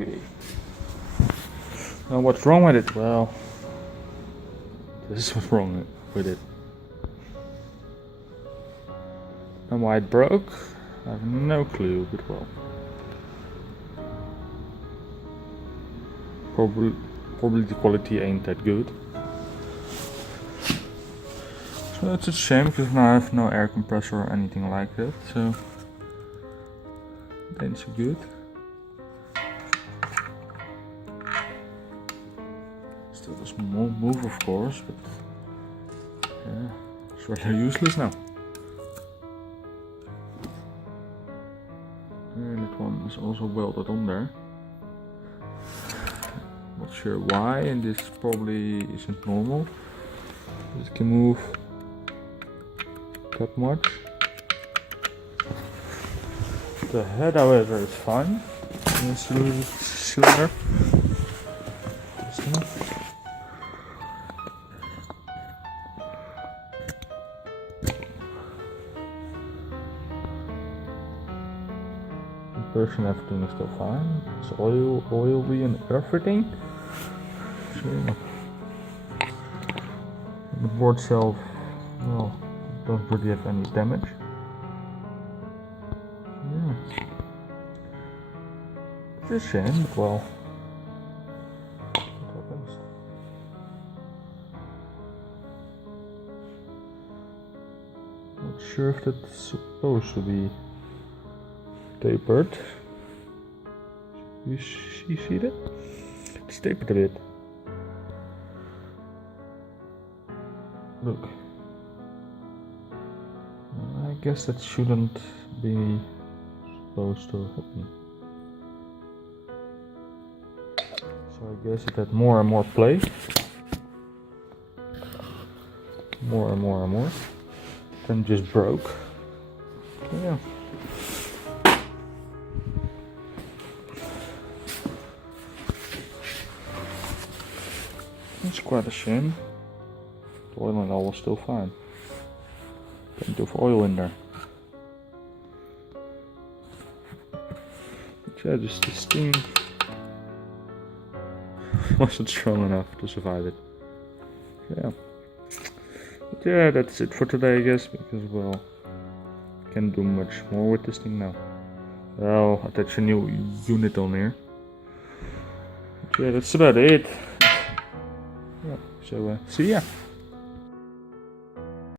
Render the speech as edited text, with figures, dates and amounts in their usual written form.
Okay. Now what's wrong with it? Well, this is what's wrong with it. And why it broke? I have no clue, but well. Probably the quality ain't that good. So it's a shame because now I have no air compressor or anything like that, so it ain't so good. Still a small move of course, but yeah, it's rather useless now. And that one is also welded on there. Not sure why, and this probably isn't normal. It can move that much. The head, however, is fine. It's a little cylinder. Compression, everything is still fine. It's oily and everything. So, the board itself, well, don't really have any damage. Yeah. It's a shame, but well, what happens? Not sure if that's supposed to be tapered. You see that? It's tapered a bit. Look. I guess that shouldn't be supposed to happen. So I guess it had more and more play. More and more and more. Then just broke. Yeah. It's quite a shame. The oil and all was still fine. Plenty of oil in there. But yeah, just this thing wasn't strong enough to survive it. Yeah. But yeah, that's it for today, I guess, because well, can't do much more with this thing now. Well, attach a new unit on here. But yeah, that's about it. Yeah, so see ya.